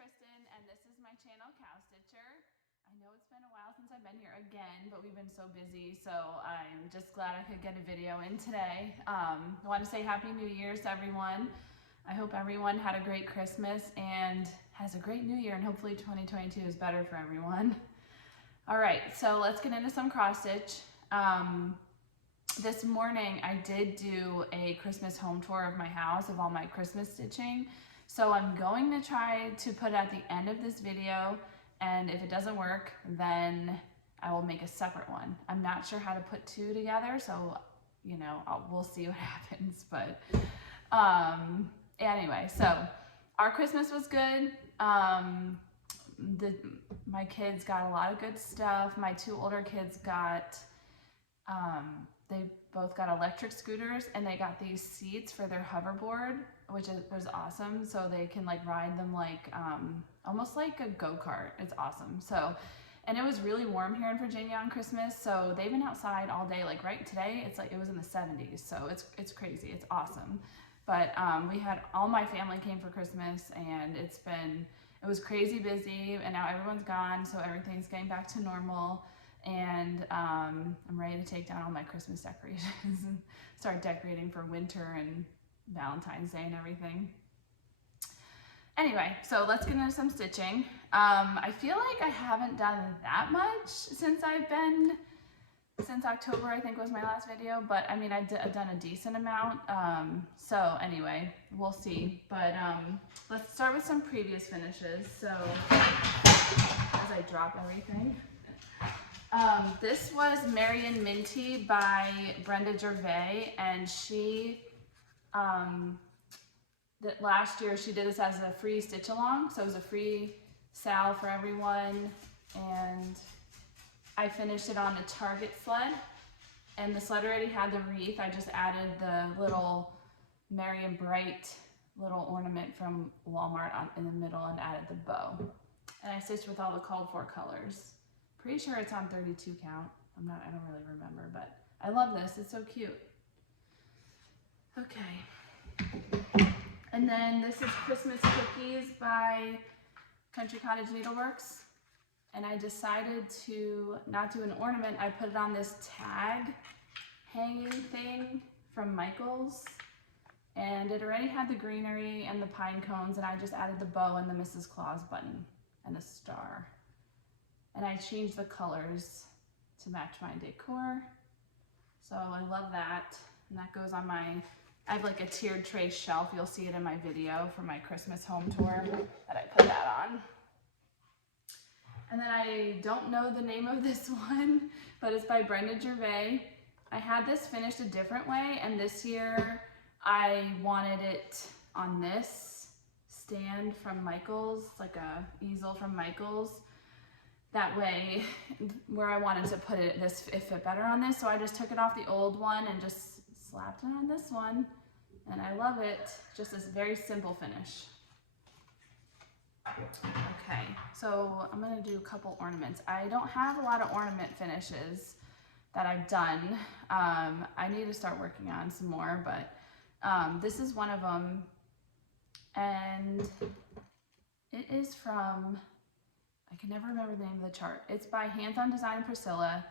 Kristen, and this is my channel, Cow Stitcher. I know it's been a while since I've been here again, but we've been so busy, so I'm just glad I could get a video in today. I want to say Happy New Year's to everyone. I hope everyone had a great Christmas and has a great New Year, and hopefully 2022 is better for everyone. All right, so let's get into some cross stitch. This morning I did do a Christmas home tour of my house of all my Christmas stitching. So I'm going to try to put it at the end of this video, and if it doesn't work, then I will make a separate one. I'm not sure how to put two together, so you know, we'll see what happens. But anyway, so our Christmas was good. My kids got a lot of good stuff. My two older kids got, they both got electric scooters, and they got these seats for their hoverboard, which was awesome. So they can like ride them like almost like a go-kart. It's awesome. So, and it was really warm here in Virginia on Christmas, so they've been outside all day. Like right today, it's like it was in the 70s, so it's crazy. It's awesome. But we had all my family came for Christmas, and it was crazy busy, and now everyone's gone, so everything's getting back to normal. And I'm ready to take down all my Christmas decorations and start decorating for winter and Valentine's Day and everything. Anyway, so let's get into some stitching. I feel like I haven't done that much since October, I think was my last video, but I mean, I've done a decent amount. So anyway, we'll see. But let's start with some previous finishes. So as I drop everything. This was Marion Minty by Brenda Gervais, and she, last year she did this as a free stitch along, so it was a free sal for everyone, and I finished it on a Target sled, and the sled already had the wreath. I just added the little Marion Bright little ornament from Walmart in the middle and added the bow, and I stitched with all the called for colors. Pretty sure it's on 32 count. I don't really remember, but I love this. It's so cute. Okay. And then this is Christmas Cookies by Country Cottage Needleworks. And I decided to not do an ornament. I put it on this tag hanging thing from Michaels. And it already had the greenery and the pine cones, and I just added the bow and the Mrs. Claus button and a star. And I changed the colors to match my decor. So I love that. And that goes on I have like a tiered tray shelf. You'll see it in my video for my Christmas home tour that I put that on. And then I don't know the name of this one, but it's by Brenda Gervais. I had this finished a different way, and this year I wanted it on this stand from Michaels, like a easel from Michaels. That way, where I wanted to put it, it fit better on this, so I just took it off the old one and just slapped it on this one, and I love it. Just this very simple finish. Okay, so I'm gonna do a couple ornaments. I don't have a lot of ornament finishes that I've done. I need to start working on some more, but this is one of them, and it is from, I can never remember the name of the chart. It's by Hands On Design Priscilla,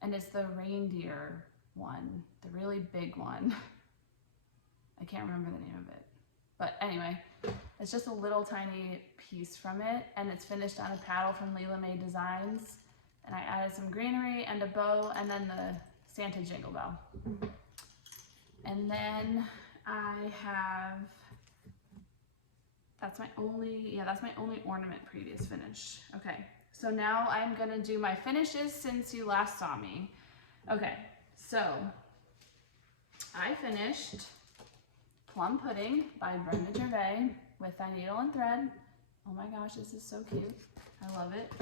and it's the reindeer one, the really big one. I can't remember the name of it. But anyway, it's just a little tiny piece from it, and it's finished on a paddle from Leela May Designs. And I added some greenery and a bow, and then the Santa Jingle Bell. And then I have, that's my only ornament previous finish. Okay, so now I'm gonna do my finishes since you last saw me. Okay, so I finished Plum Pudding by Brenda Gervais with Thy Needle and Thread. Oh my gosh, this is so cute. I love it.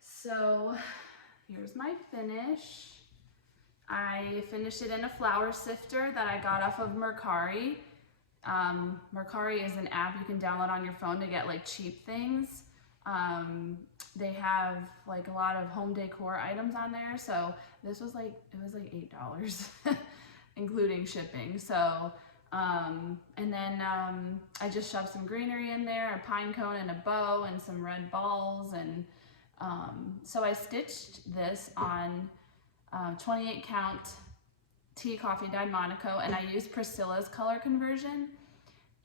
So here's my finish. I finished it in a flour sifter that I got off of Mercari. Mercari is an app you can download on your phone to get like cheap things. They have like a lot of home decor items on there. So this was like, it was like $8, including shipping. So And then I just shoved some greenery in there, a pine cone and a bow and some red balls. And so I stitched this on 28 count tea coffee dyed Monaco, and I used Priscilla's color conversion,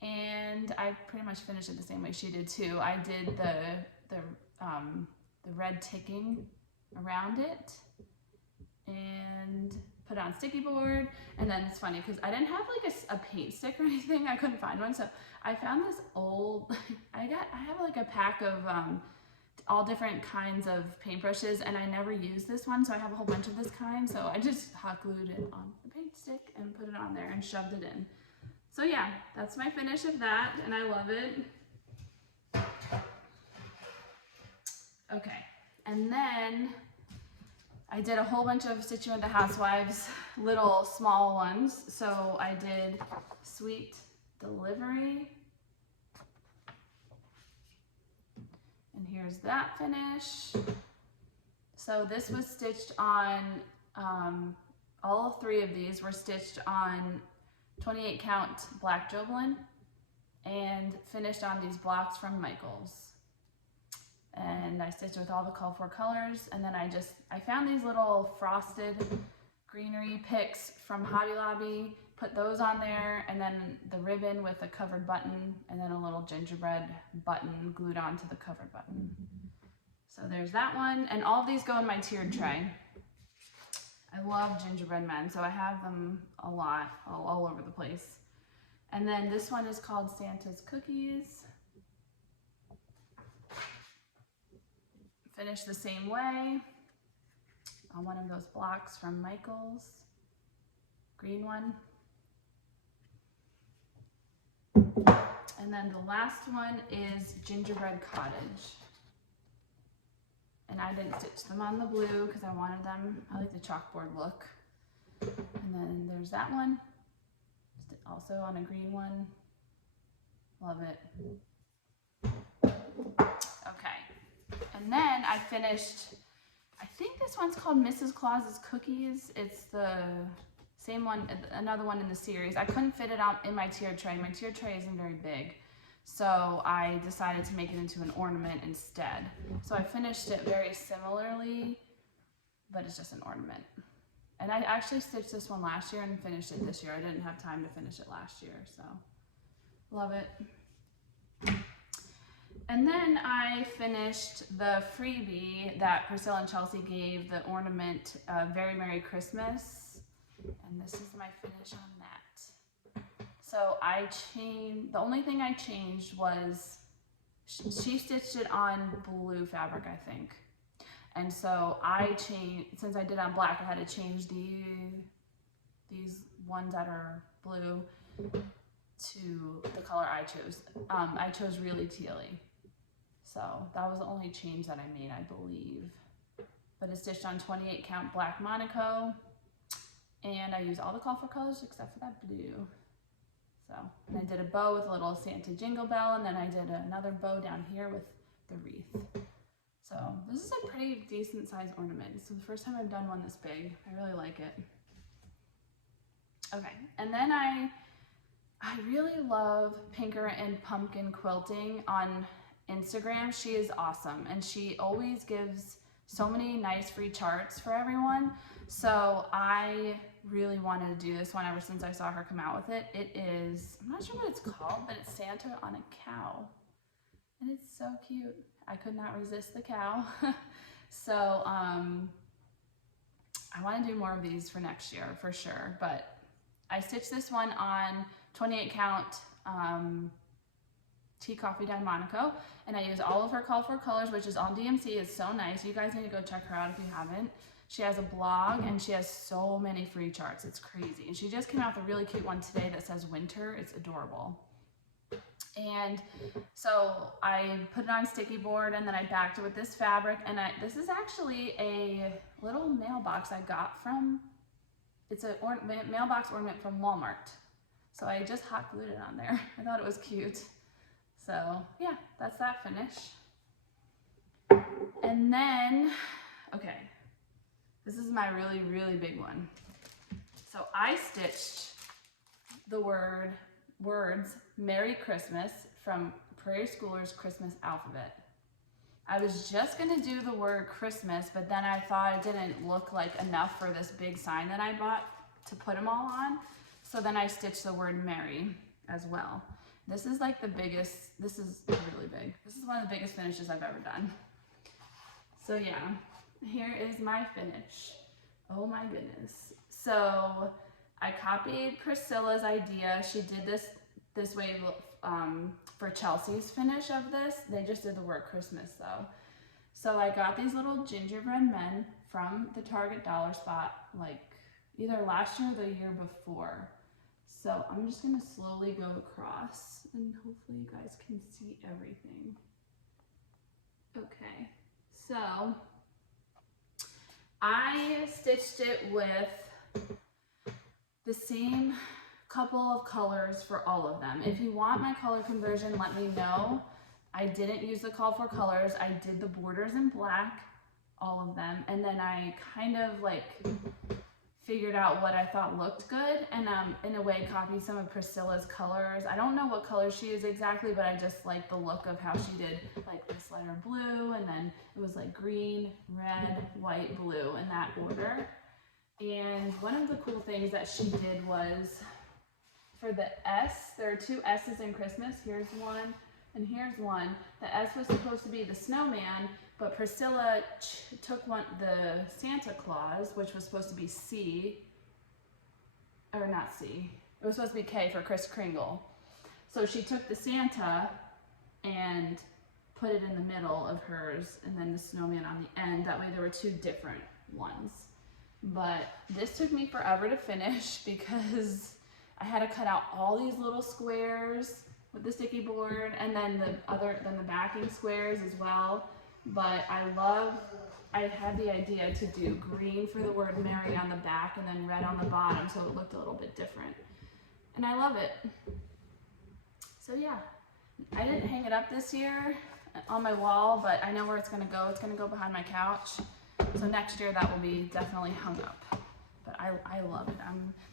and I pretty much finished it the same way she did too. I did the red ticking around it and put it on sticky board. And then it's funny because I didn't have like a paint stick or anything. I couldn't find one, so I found this old I have like a pack of all different kinds of paintbrushes, and I never used this one, so I have a whole bunch of this kind. So I just hot glued it on the paint stick and put it on there and shoved it in. So yeah, that's my finish of that, and I love it. Okay, and then I did a whole bunch of Stitching with the Housewives, little small ones. So I did Sweet Delivery. And here's that finish. So this was stitched on, all three of these were stitched on 28 count black Jobelan and finished on these blocks from Michaels. And I stitched with all the call for colors, and then I found these little frosted greenery picks from Hobby Lobby, put those on there, and then the ribbon with a covered button, and then a little gingerbread button glued onto the covered button. So there's that one, and all of these go in my tiered tray. I love gingerbread men, so I have them a lot, all over the place. And then this one is called Santa's Cookies. Finished the same way on one of those blocks from Michaels, green one. And then the last one is Gingerbread Cottage. And I didn't stitch them on the blue because I wanted them, I like the chalkboard look. And then there's that one, also on a green one. Love it. Okay, and then I finished, I think this one's called Mrs. Claus's Cookies. It's the same one, another one in the series. I couldn't fit it out in my tiered tray. My tiered tray isn't very big, so I decided to make it into an ornament instead. So I finished it very similarly, but it's just an ornament. And I actually stitched this one last year and finished it this year. I didn't have time to finish it last year, so love it. And then I finished the freebie that Priscilla and Chelsea gave, the ornament, Very Merry Christmas. And this is my finish on that. So the only thing I changed was, she stitched it on blue fabric, I think. And so I changed, since I did on black, I had to change these ones that are blue to the color I chose. I chose Really Tealy. So that was the only change that I made, I believe. But it's stitched on 28 count black Monaco. And I used all the call for colors except for that blue. So, and I did a bow with a little Santa jingle bell, and then I did another bow down here with the wreath. So this is a pretty decent sized ornament. This is the first time I've done one this big. I really like it. Okay, and then I really love Pinker and Pumpkin Quilting on Instagram. She is awesome, and she always gives so many nice free charts for everyone. So I really wanted to do this one ever since I saw her come out with it. It is, I'm not sure what it's called, but it's Santa on a cow. And it's so cute. I could not resist the cow. So I want to do more of these for next year for sure. But I stitched this one on 28 count tea coffee dye Monaco, and I use all of her call for colors, which is on DMC. It's so nice. You guys need to go check her out if you haven't. She has a blog and she has so many free charts. It's crazy. And she just came out with a really cute one today that says winter. It's adorable. And so I put it on sticky board, and then I backed it with this fabric. And this is actually a little mailbox I got from, it's a mailbox ornament from Walmart. So I just hot glued it on there. I thought it was cute. So yeah, that's that finish. And then, okay, this is my really, really big one. So I stitched the words Merry Christmas from Prairie Schooler's Christmas alphabet. I was just gonna do the word Christmas, but then I thought it didn't look like enough for this big sign that I bought to put them all on. So then I stitched the word Merry as well. This is like the biggest, this is really big. This is one of the biggest finishes I've ever done. So yeah, here is my finish. Oh my goodness. So I copied Priscilla's idea. She did this way for Chelsea's finish of this. They just did the word Christmas though. So I got these little gingerbread men from the Target dollar spot like either last year or the year before. So I'm just gonna slowly go across and hopefully you guys can see everything. Okay, so I stitched it with the same couple of colors for all of them. If you want my color conversion, let me know. I didn't use the call for colors. I did the borders in black, all of them, and then I kind of like figured out what I thought looked good and in a way copied some of Priscilla's colors. I don't know what color she used exactly, but I just like the look of how she did like this letter blue, and then it was like green, red, white, blue in that order. And one of the cool things that she did was for the S, there are two S's in Christmas. Here's one and here's one. The S was supposed to be the snowman, but Priscilla took the Santa Claus, which was supposed to be C, or not C, it was supposed to be K for Kris Kringle. So she took the Santa and put it in the middle of hers, and then the snowman on the end. That way there were two different ones. But this took me forever to finish because I had to cut out all these little squares with the sticky board, and then the backing squares as well. But I had the idea to do green for the word Merry on the back and then red on the bottom, so it looked a little bit different. And I love it. So yeah, I didn't hang it up this year on my wall, but I know where it's gonna go. It's gonna go behind my couch. So next year that will be definitely hung up. But I love it.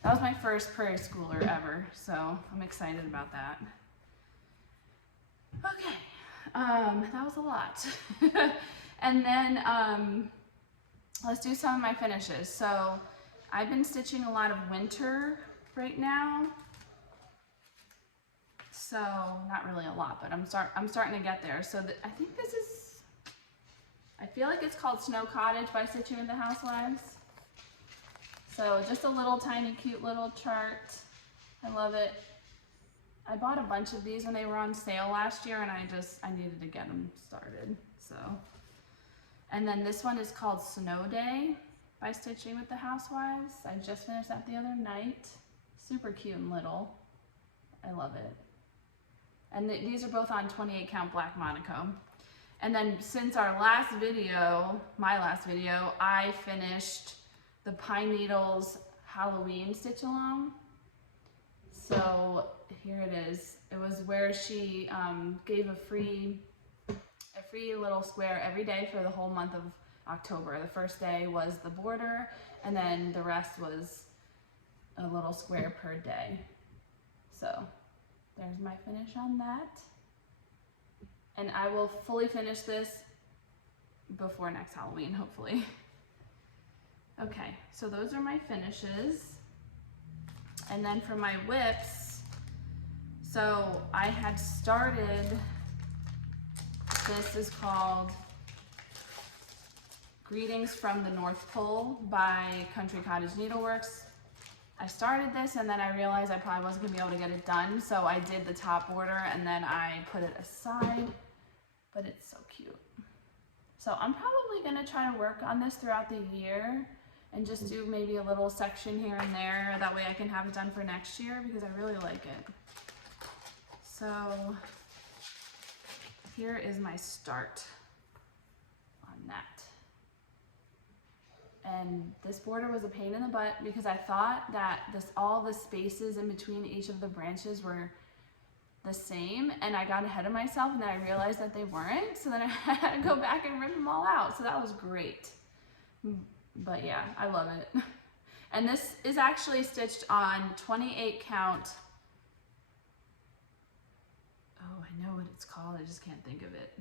That was my first Prairie Schooler ever, so I'm excited about that. Okay, that was a lot. And then let's do some of my finishes. So I've been stitching a lot of winter right now. So not really a lot, but I'm starting to get there. So I think this is, I feel like it's called Snow Cottage by Stitching with the Housewives. So just a little tiny cute little chart. I love it. I bought a bunch of these when they were on sale last year, and I needed to get them started. So, and then this one is called Snow Day by Stitching with the Housewives. I just finished that the other night. Super cute and little. I love it. And these are both on 28 count black Monaco. And then since our last video, my last video, I finished the Pine Needles Halloween stitch along. So here it is. It was where she gave a free little square every day for the whole month of October. The first day was the border, and then the rest was a little square per day. So there's my finish on that. And I will fully finish this before next Halloween, hopefully. Okay, so those are my finishes. And then for my whips, so I had started, this is called Greetings from the North Pole by Country Cottage Needleworks. I started this and then I realized I probably wasn't gonna be able to get it done, so I did the top border and then I put it aside, but it's so cute. So I'm probably gonna try to work on this throughout the year and just do maybe a little section here and there. That way I can have it done for next year because I really like it. So here is my start on that. And this border was a pain in the butt because I thought that all the spaces in between each of the branches were the same, and I got ahead of myself and then I realized that they weren't, so then I had to go back and rip them all out. So that was great. But yeah, I love it. And this is actually stitched on 28 count I know what it's called, I just can't think of it.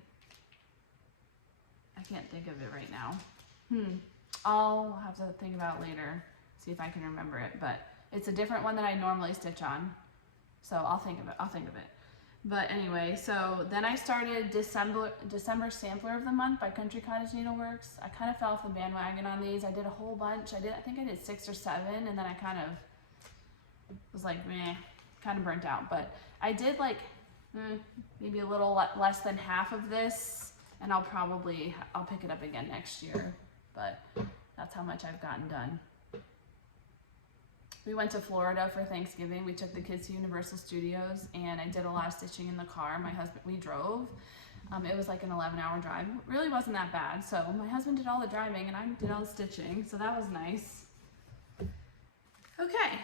I can't think of it right now. I'll have to think about it later, see if I can remember it, but it's a different one that I normally stitch on. So I'll think of it. But anyway, so then I started December Sampler of the Month by Country Cottage Needleworks. I kind of fell off the bandwagon on these. I did a whole bunch. I think I did 6 or 7, and then I kind of was like, meh, kind of burnt out. But I did like maybe a little less than half of this, and I'll pick it up again next year. But that's how much I've gotten done. We went to Florida for Thanksgiving. We took the kids to Universal Studios, and I did a lot of stitching in the car. We drove. It was like an 11-hour drive. It really wasn't that bad. So my husband did all the driving, and I did all the stitching. So that was nice. Okay.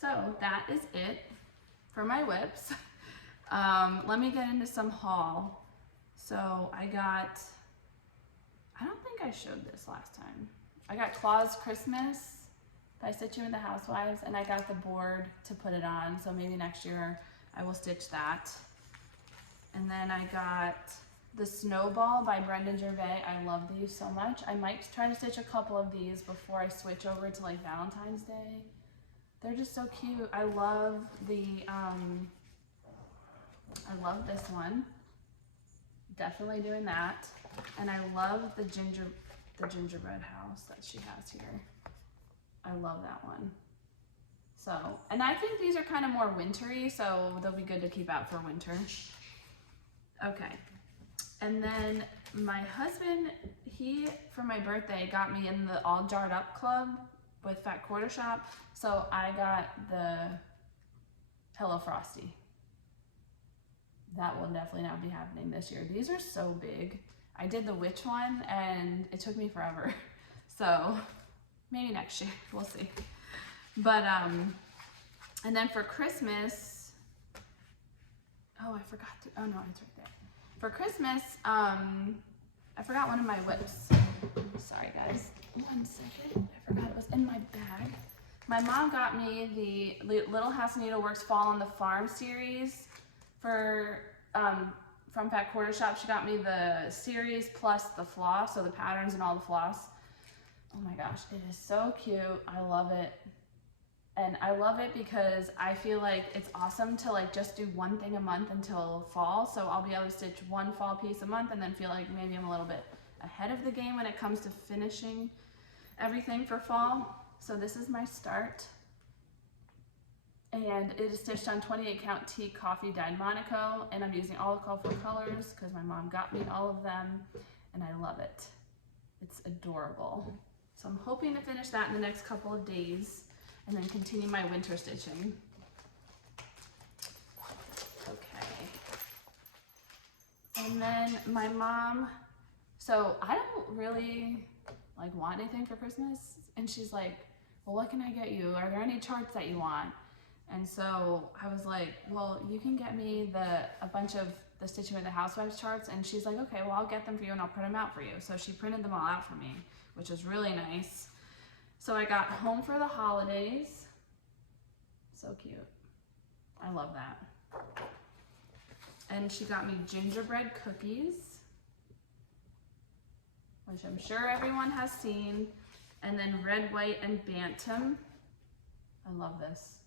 So that is it for my whips. Let me get into some haul. So I don't think I showed this last time. I got Claus Christmas by Stitching with the Housewives, and I got the board to put it on, so maybe next year I will stitch that. And then I got the Snowball by Brenda Gervais. I love these so much. I might try to stitch a couple of these before I switch over to like Valentine's Day. They're just so cute. I love this one. Definitely doing that. And I love the gingerbread house that she has here. I love that one. So, and I think these are kind of more wintry, so they'll be good to keep out for winter. Okay. And then my husband, for my birthday, got me in the All Jarred Up Club with Fat Quarter Shop. So I got the Hello Frosty. That will definitely not be happening this year. These are so big. I did the witch one, and it took me forever. So maybe next year, we'll see. But, and then for Christmas, oh, I forgot to, oh no, it's right there. For Christmas, I forgot one of my whips. Sorry guys, 1 second. I forgot it was in my bag. My mom got me the Little House Needleworks Fall on the Farm series for, from Fat Quarter Shop. She got me the series plus the floss, so the patterns and all the floss. Oh my gosh, it is so cute. I love it. And I love it because I feel like it's awesome to like just do one thing a month until fall. So I'll be able to stitch one fall piece a month and then feel like maybe I'm a little bit ahead of the game when it comes to finishing everything for fall. So this is my start. And it is stitched on 28 count Tea Coffee Dyed Monaco, and I'm using all the colorful colors because my mom got me all of them, and I love it. It's adorable. So I'm hoping to finish that in the next couple of days and then continue my winter stitching. Okay. And then my mom, so I don't really like want anything for Christmas, and she's like, well, what can I get you? Are there any charts that you want? And so I was like, well, you can get me a bunch of the Stitching with the Housewives charts. And she's like, okay, well, I'll get them for you and I'll print them out for you. So she printed them all out for me, which was really nice. So I got Home for the Holidays. So cute. I love that. And she got me gingerbread cookies, which I'm sure everyone has seen. And then Red, White, and Bantam. I love this.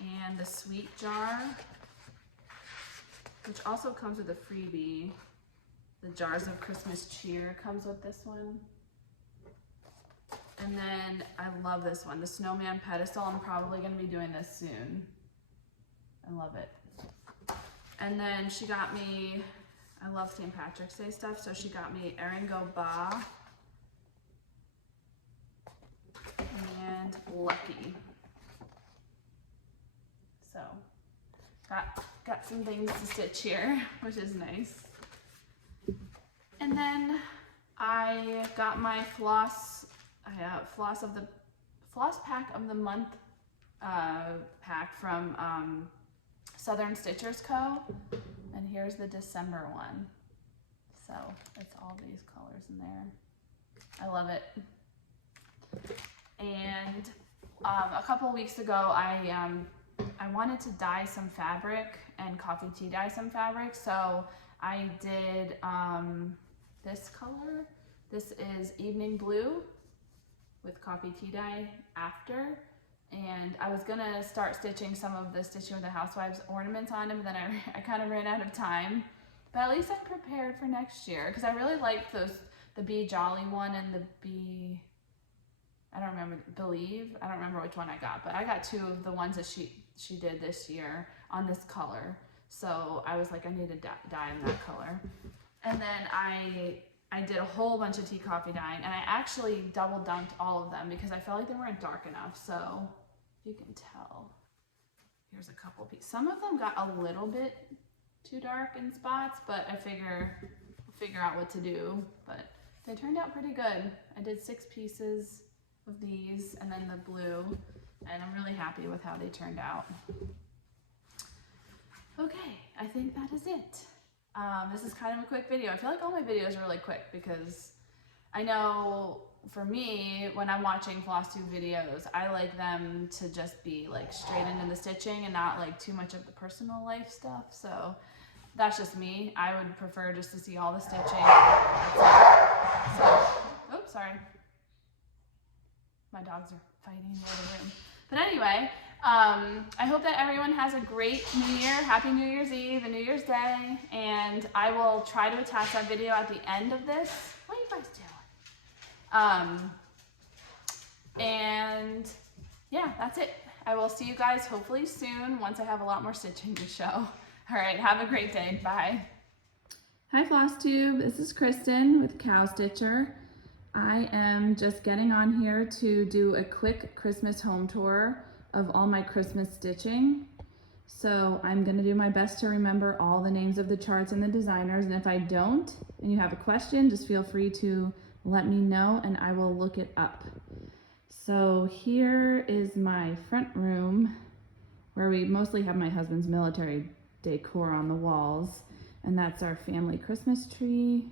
And the Sweet Jar, which also comes with a freebie. The Jars of Christmas Cheer comes with this one. And then I love this one, the Snowman Pedestal. I'm probably going to be doing this soon. I love it. And then she got me, I love St. Patrick's Day stuff, so she got me Eringo Ba and Lucky. So got some things to stitch here, which is nice. And then I got my floss pack of the month pack from Southern Stitchers Co. And here's the December one. So it's all these colors in there. I love it. And a couple weeks ago, I I wanted to dye some fabric and coffee tea dye some fabric, so I did this color. This is evening blue with coffee tea dye after, and I was gonna start stitching some of the Stitching with the Housewives ornaments on them, then I kind of ran out of time, but at least I'm prepared for next year, because I really liked the Be Jolly one and the Be, I don't remember, Believe, I don't remember which one I got, but I got two of the ones that she did this year on this color, so I was like, I need to dye in that color. And then I did a whole bunch of tea coffee dyeing, and I actually double dunked all of them because I felt like they weren't dark enough. So you can tell, here's a couple pieces. Some of them got a little bit too dark in spots, but I figure out what to do. But they turned out pretty good. I did 6 pieces of these and then the blue, and I'm really happy with how they turned out. Okay, I think that is it. This is kind of a quick video. I feel like all my videos are really quick because I know for me, when I'm watching Flosstube videos, I like them to just be like straight into the stitching and not like too much of the personal life stuff. So that's just me. I would prefer just to see all the stitching. So, oops, sorry. My dogs are fighting in the other room. But anyway, I hope that everyone has a great New Year. Happy New Year's Eve and New Year's Day. And I will try to attach that video at the end of this. What are you guys doing? And yeah, that's it. I will see you guys hopefully soon once I have a lot more stitching to show. All right, have a great day. Bye. Hi Flosstube, this is Kristen with Cow Stitcher. I am just getting on here to do a quick Christmas home tour of all my Christmas stitching. So I'm gonna do my best to remember all the names of the charts and the designers, and if I don't and you have a question, just feel free to let me know and I will look it up. So here is my front room where we mostly have my husband's military decor on the walls, and that's our family Christmas tree.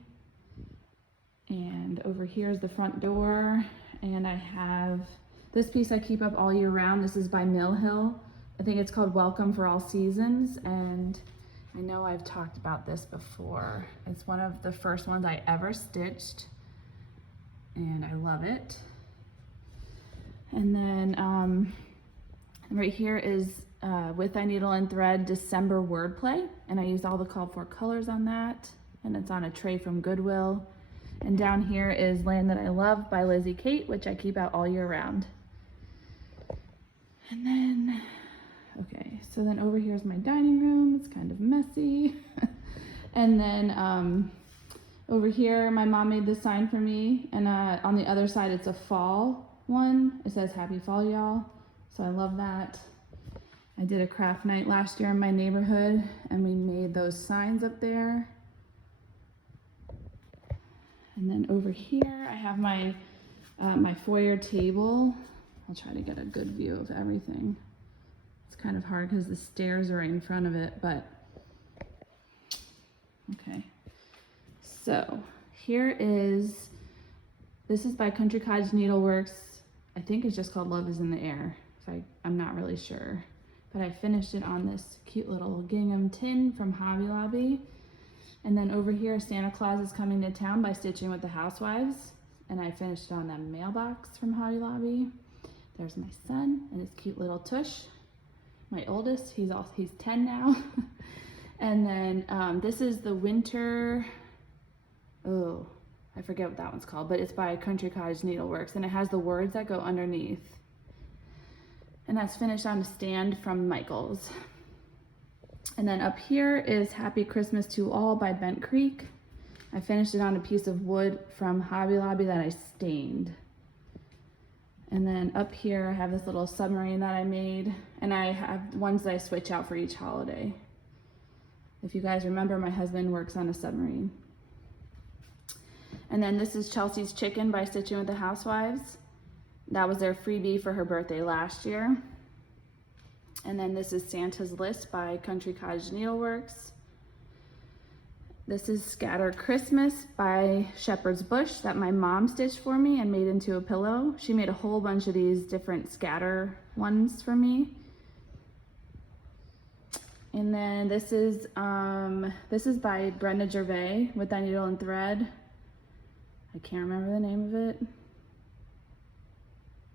And over here is the front door, and I have this piece I keep up all year round. This is by Mill Hill. I think it's called Welcome for All Seasons, and I know I've talked about this before. It's one of the first ones I ever stitched, and I love it. And then right here is With Thy Needle and Thread December Wordplay, and I used all the called for colors on that, and it's on a tray from Goodwill. And down here is Land That I Love by Lizzie Kate, which I keep out all year round. And then, okay, so then over here is my dining room. It's kind of messy. And then over here, my mom made this sign for me. And on the other side, it's a fall one. It says Happy Fall, y'all. So I love that. I did a craft night last year in my neighborhood, and we made those signs up there. And then over here, I have my my foyer table. I'll try to get a good view of everything. It's kind of hard because the stairs are right in front of it, but okay. So here is, this is by Country Cottage Needleworks. I think it's just called Love is in the Air. I'm not really sure, but I finished it on this cute little gingham tin from Hobby Lobby. And then over here, Santa Claus is Coming to Town by Stitching with the Housewives. And I finished it on that mailbox from Hobby Lobby. There's my son and his cute little tush. My oldest, he's 10 now. And then this is the winter, oh, I forget what that one's called, but it's by Country Cottage Needleworks, and it has the words that go underneath. And that's finished on a stand from Michael's. And then up here is Happy Christmas to All by Bent Creek. I finished it on a piece of wood from Hobby Lobby that I stained. And then up here I have this little submarine that I made, and I have ones that I switch out for each holiday. If you guys remember, my husband works on a submarine. And then this is Chelsea's Chicken by Stitching with the Housewives. That was their freebie for her birthday last year. And then this is Santa's List by Country Cottage Needleworks. This is Scatter Christmas by Shepherd's Bush that my mom stitched for me and made into a pillow. She made a whole bunch of these different scatter ones for me. And then this is by Brenda Gervais with That Needle and Thread. I can't remember the name of it,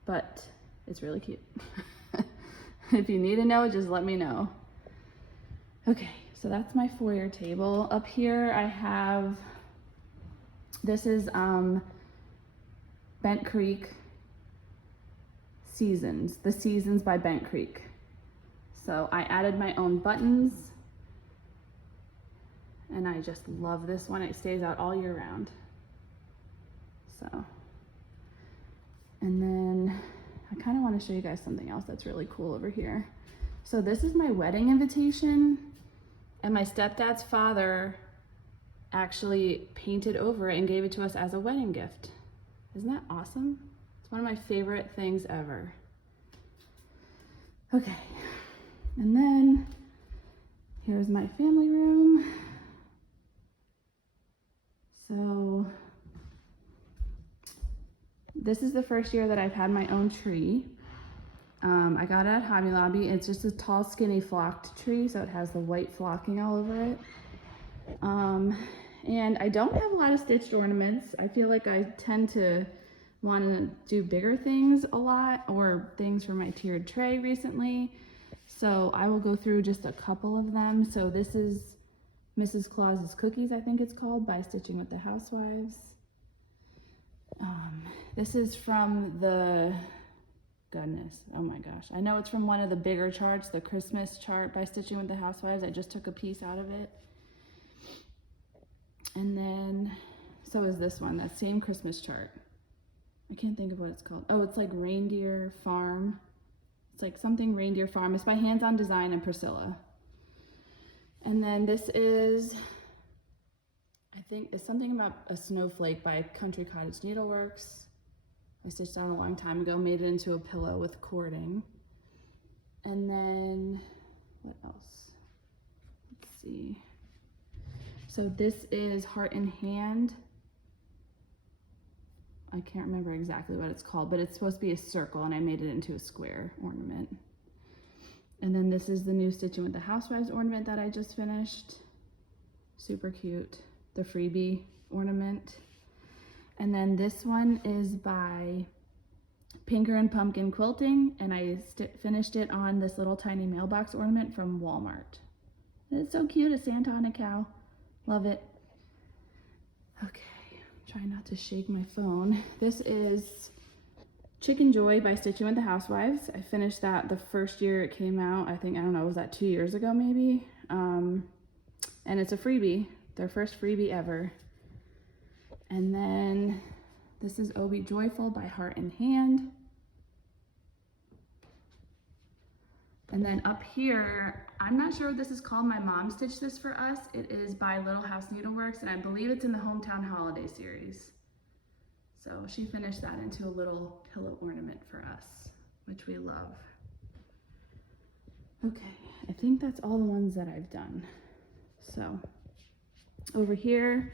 but it's really cute. If you need to know, just let me know. Okay, so that's my foyer table. Up here I have, this is Bent Creek Seasons, the Seasons by Bent Creek. So I added my own buttons, and I just love this one. It stays out all year round. So, and then I kind of want to show you guys something else that's really cool over here. So this is my wedding invitation, and my stepdad's father actually painted over it and gave it to us as a wedding gift. Isn't that awesome? It's one of my favorite things ever. Okay, and then here's my family room. So this is the first year that I've had my own tree. I got it at Hobby Lobby. It's just a tall, skinny flocked tree, so it has the white flocking all over it. And I don't have a lot of stitched ornaments. I feel like I tend to want to do bigger things a lot, or things for my tiered tray recently. So I will go through just a couple of them. So this is Mrs. Claus's Cookies, I think it's called, by Stitching with the Housewives. This is from the, goodness, oh my gosh. I know it's from one of the bigger charts, the Christmas chart by Stitching with the Housewives. I just took a piece out of it. And then, so is this one, that same Christmas chart. I can't think of what it's called. Oh, it's like Reindeer Farm. It's like something Reindeer Farm. It's by Hands On Design and Priscilla. And then this is, I think it's something about a snowflake by Country Cottage Needleworks. I stitched that a long time ago, made it into a pillow with cording. And then, what else? Let's see. So this is Heart in Hand. I can't remember exactly what it's called, but it's supposed to be a circle, and I made it into a square ornament. And then this is the new Stitching with the Housewives ornament that I just finished. Super cute. The freebie ornament. And then this one is by Pinker and Pumpkin Quilting, and I finished it on this little tiny mailbox ornament from Walmart. And it's so cute, a Santa on a cow. Love it. Okay, try not to shake my phone. This is Chicken Joy by Stitching with the Housewives. I finished that the first year it came out. I don't know, was that 2 years ago maybe? And it's a freebie, their first freebie ever. And then this is Oh Be Joyful by Heart in Hand. And then up here, I'm not sure what this is called. My mom stitched this for us. It is by Little House Needleworks, and I believe it's in the Hometown Holiday series. So she finished that into a little pillow ornament for us, which we love. Okay, I think that's all the ones that I've done. So over here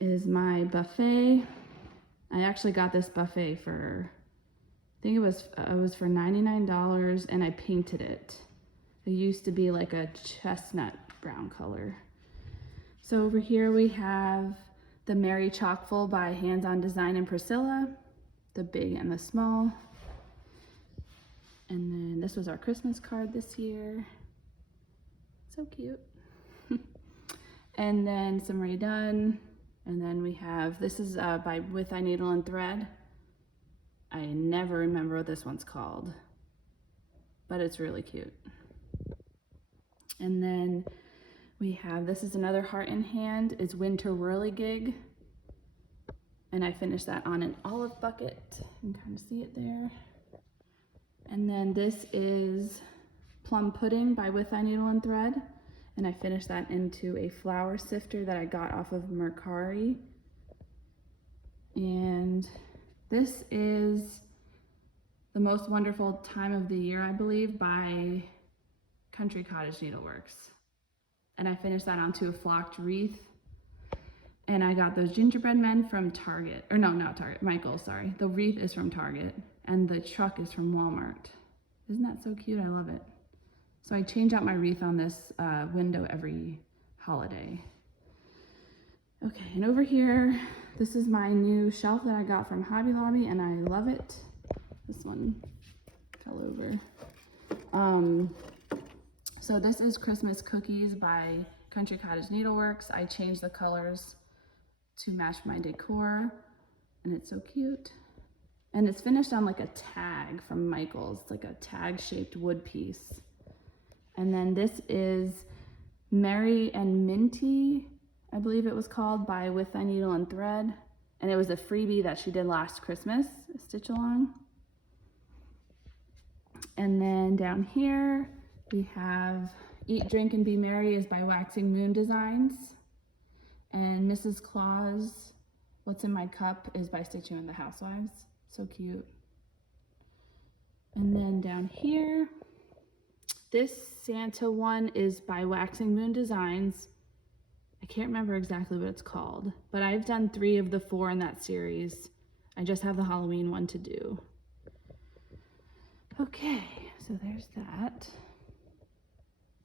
is my buffet. I actually got this buffet for, I think it was for $99, and I painted it. It used to be like a chestnut brown color. So over here we have the Merry Chockful by Hands On Design and Priscilla, the big and the small. And then this was our Christmas card this year. So cute. And then some Rae Dunn. And then we have, this is by With Thy Needle and Thread. I never remember what this one's called, but it's really cute. And then we have, this is another Heart in Hand. It's Winter Whirligig. And I finished that on an olive bucket. You can kind of see it there. And then this is Plum Pudding by With Thy Needle and Thread. And I finished that into a flour sifter that I got off of Mercari. And this is The Most Wonderful Time of the Year, I believe, by Country Cottage Needleworks. And I finished that onto a flocked wreath. And I got those gingerbread men from Target. Or no, not Target, Michael's, sorry. The wreath is from Target, and the truck is from Walmart. Isn't that so cute? I love it. So I change out my wreath on this window every holiday. Okay, and over here, this is my new shelf that I got from Hobby Lobby, and I love it. This one fell over. So this is Christmas Cookies by Country Cottage Needleworks. I changed the colors to match my decor, and it's so cute. And it's finished on like a tag from Michael's. It's like a tag-shaped wood piece. And then this is Merry and Minty, I believe it was called, by With Thy Needle and Thread. And it was a freebie that she did last Christmas, a stitch along. And then down here, we have Eat, Drink, and Be Merry is by Waxing Moon Designs. And Mrs. Claus, What's in My Cup is by Stitching with the Housewives. So cute. And then down here, this Santa one is by Waxing Moon Designs. I can't remember exactly what it's called, but I've done 3 of the 4 in that series. I just have the Halloween one to do. Okay, so there's that.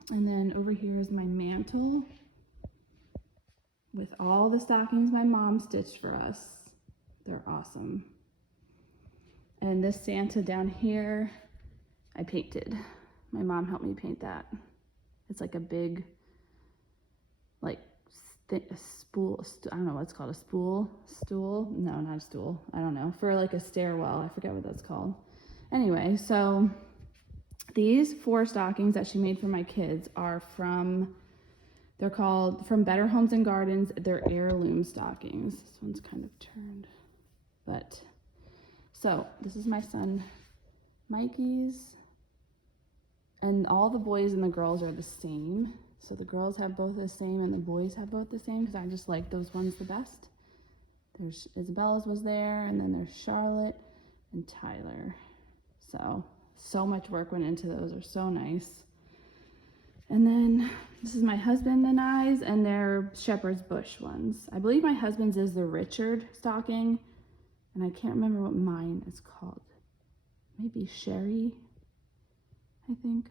And then over here is my mantle with all the stockings my mom stitched for us. They're awesome. And this Santa down here, I painted. My mom helped me paint that. It's like a big, like, spool, I don't know what it's called, a stool? No, not a stool, I don't know, for like a stairwell, I forget what that's called. Anyway, so these 4 stockings that she made for my kids are they're called From Better Homes and Gardens. They're heirloom stockings. This one's kind of turned, but, so this is my son Mikey's, and all the boys and the girls are the same. So the girls have both the same and the boys have both the same, because I just like those ones the best. There's Isabella's was there, and then there's Charlotte and Tyler. So much work went into those. They're so nice. And then this is my husband and I's, and they're Shepherd's Bush ones. I believe my husband's is the Richard stocking, and I can't remember what mine is called. Maybe Sherry, I think.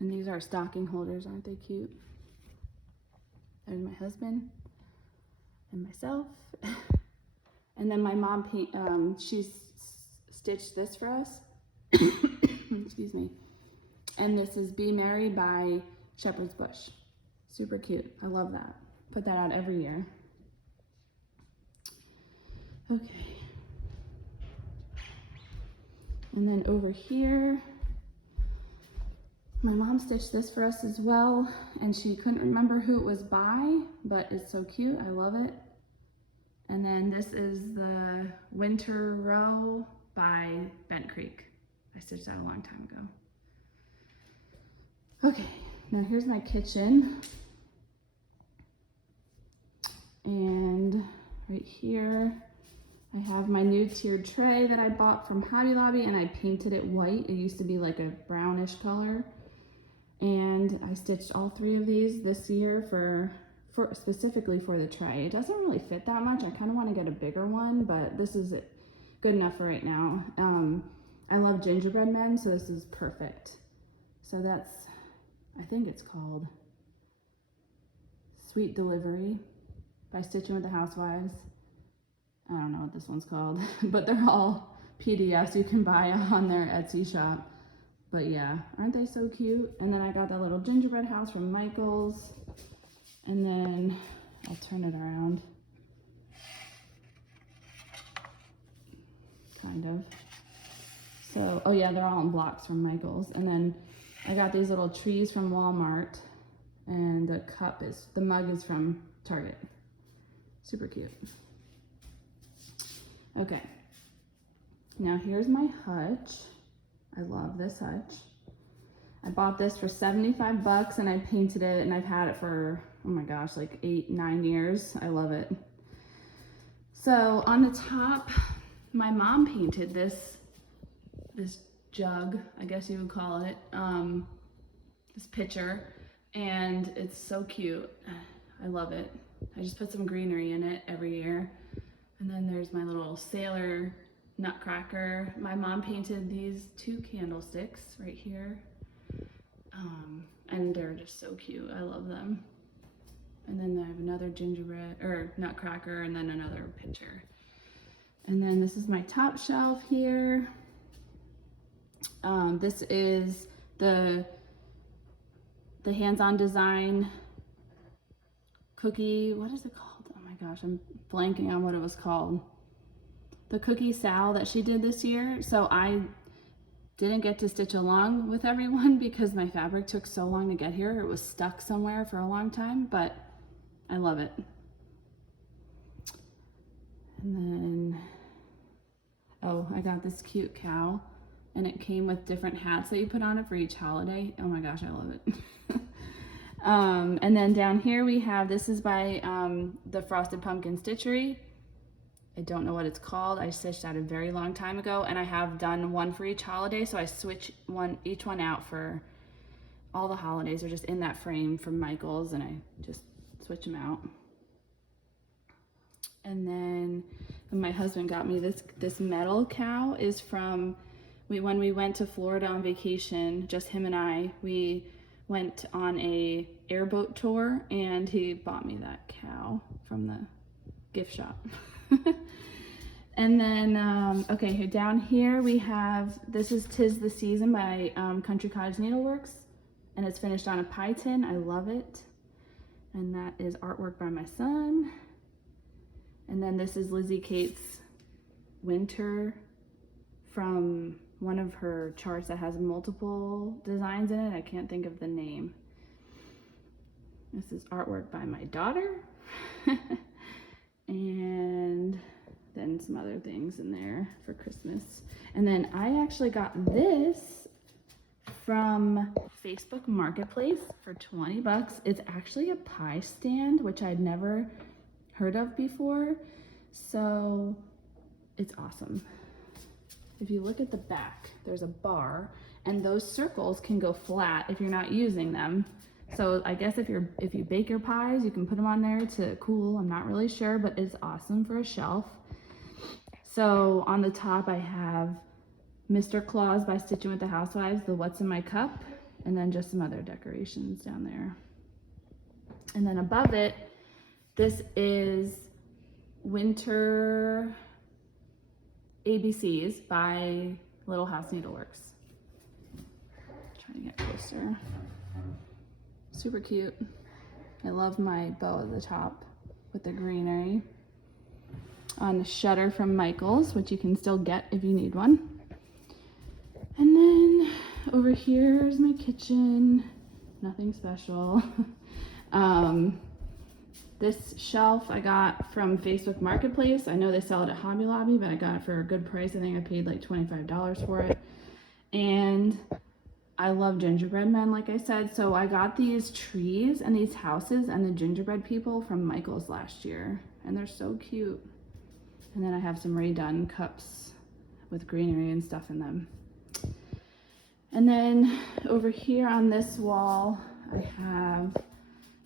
And these are stocking holders, aren't they cute? There's my husband and myself. And then my mom she's stitched this for us. Excuse me. And this is Be Merry by Shepherd's Bush. Super cute. I love that. Put that out every year. Okay. And then over here, my mom stitched this for us as well, and she couldn't remember who it was by, but it's so cute. I love it. And then this is the Winter Row by Bent Creek. I stitched that a long time ago. Okay, now here's my kitchen. And right here, I have my new tiered tray that I bought from Hobby Lobby, and I painted it white. It used to be like a brownish color. And I stitched all 3 of these this year for specifically for the tray. It doesn't really fit that much. I kind of want to get a bigger one, but this is good enough for right now. I love gingerbread men, so this is perfect. So that's, I think it's called Sweet Delivery by Stitching with the Housewives. I don't know what this one's called, but they're all PDFs you can buy on their Etsy shop. But yeah, aren't they so cute? And then I got that little gingerbread house from Michael's. And then I'll turn it around. Kind of. So, oh yeah, they're all in blocks from Michael's. And then I got these little trees from Walmart. And the mug is from Target. Super cute. Okay. Now here's my hutch. I love this hutch. I bought this for 75 bucks and I painted it, and I've had it for, oh my gosh, like 8-9 years. I love it. So on the top, my mom painted this jug, I guess you would call it, this pitcher, and it's so cute. I love it. I just put some greenery in it every year. And then there's my little sailor nutcracker. My mom painted these 2 candlesticks right here. And they're just so cute. I love them. And then I have another gingerbread or nutcracker and then another picture. And then this is my top shelf here. This is the hands-on design cookie. What is it called? Oh my gosh, I'm blanking on what it was called. The cookie Sal that she did this year. So I didn't get to stitch along with everyone because my fabric took so long to get here. It was stuck somewhere for a long time, but I love it. And then, oh, I got this cute cow and it came with different hats that you put on it for each holiday. Oh my gosh, I love it. And then down here we have, this is by the Frosted Pumpkin Stitchery. I don't know what it's called. I stitched that a very long time ago, and I have done one for each holiday, so I switch each one out for all the holidays. They're just in that frame from Michael's, and I just switch them out. And then my husband got me this metal cow is from when we went to Florida on vacation, just him and I. We went on a airboat tour, and he bought me that cow from the gift shop. And then, okay, here down here we have, this is 'Tis the Season by Country Cottage Needleworks, and it's finished on a pie tin. I love it. And that is artwork by my son. And then this is Lizzie Kate's Winter from one of her charts that has multiple designs in it. I can't think of the name. This is artwork by my daughter. And then some other things in there for Christmas. And then I actually got this from Facebook Marketplace for 20 bucks. It's actually a pie stand, which I'd never heard of before. So it's awesome. If you look at the back, there's a bar, and those circles can go flat if you're not using them. So I guess if you bake your pies, you can put them on there to cool. I'm not really sure, but it's awesome for a shelf. So on the top I have Mr. Claus by Stitching with the Housewives, the What's in My Cup, and then just some other decorations down there. And then above it, this is Winter ABCs by Little House Needleworks. Try to get closer. Super cute. I love my bow at the top with the greenery. On the shutter from Michael's, which you can still get if you need one. And then over here is my kitchen. Nothing special. This shelf I got from Facebook Marketplace. I know they sell it at Hobby Lobby, but I got it for a good price. I think I paid like $25 for it. And I love gingerbread men, like I said. So I got these trees and these houses and the gingerbread people from Michael's last year. And they're so cute. And then I have some redone cups with greenery and stuff in them. And then over here on this wall, I have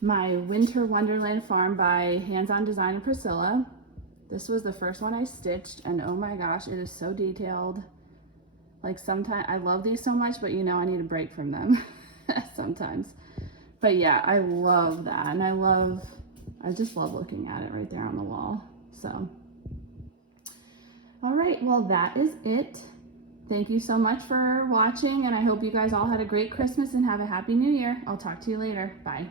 my Winter Wonderland Farm by Hands On Design and Priscilla. This was the first one I stitched, and oh my gosh, it is so detailed. Like sometimes, I love these so much, but you know, I need a break from them sometimes. But yeah, I love that. And I just love looking at it right there on the wall. So, all right, well, that is it. Thank you so much for watching, and I hope you guys all had a great Christmas and have a happy New Year. I'll talk to you later. Bye.